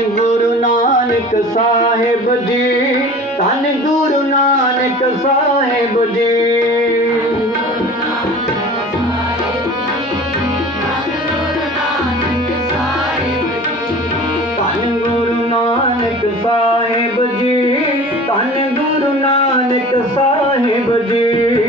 ਧੰਨ ਗੁਰੂ ਨਾਨਕ ਸਾਹਿਬ ਜੀ, ਧੰਨ ਗੁਰੂ ਨਾਨਕ ਸਾਹਿਬ ਜੀ। ਧੰਨ ਗੁਰੂ ਨਾਨਕ ਸਾਹਿਬ ਜੀ, ਧੰਨ ਗੁਰੂ ਨਾਨਕ ਸਾਹਿਬ ਜੀ।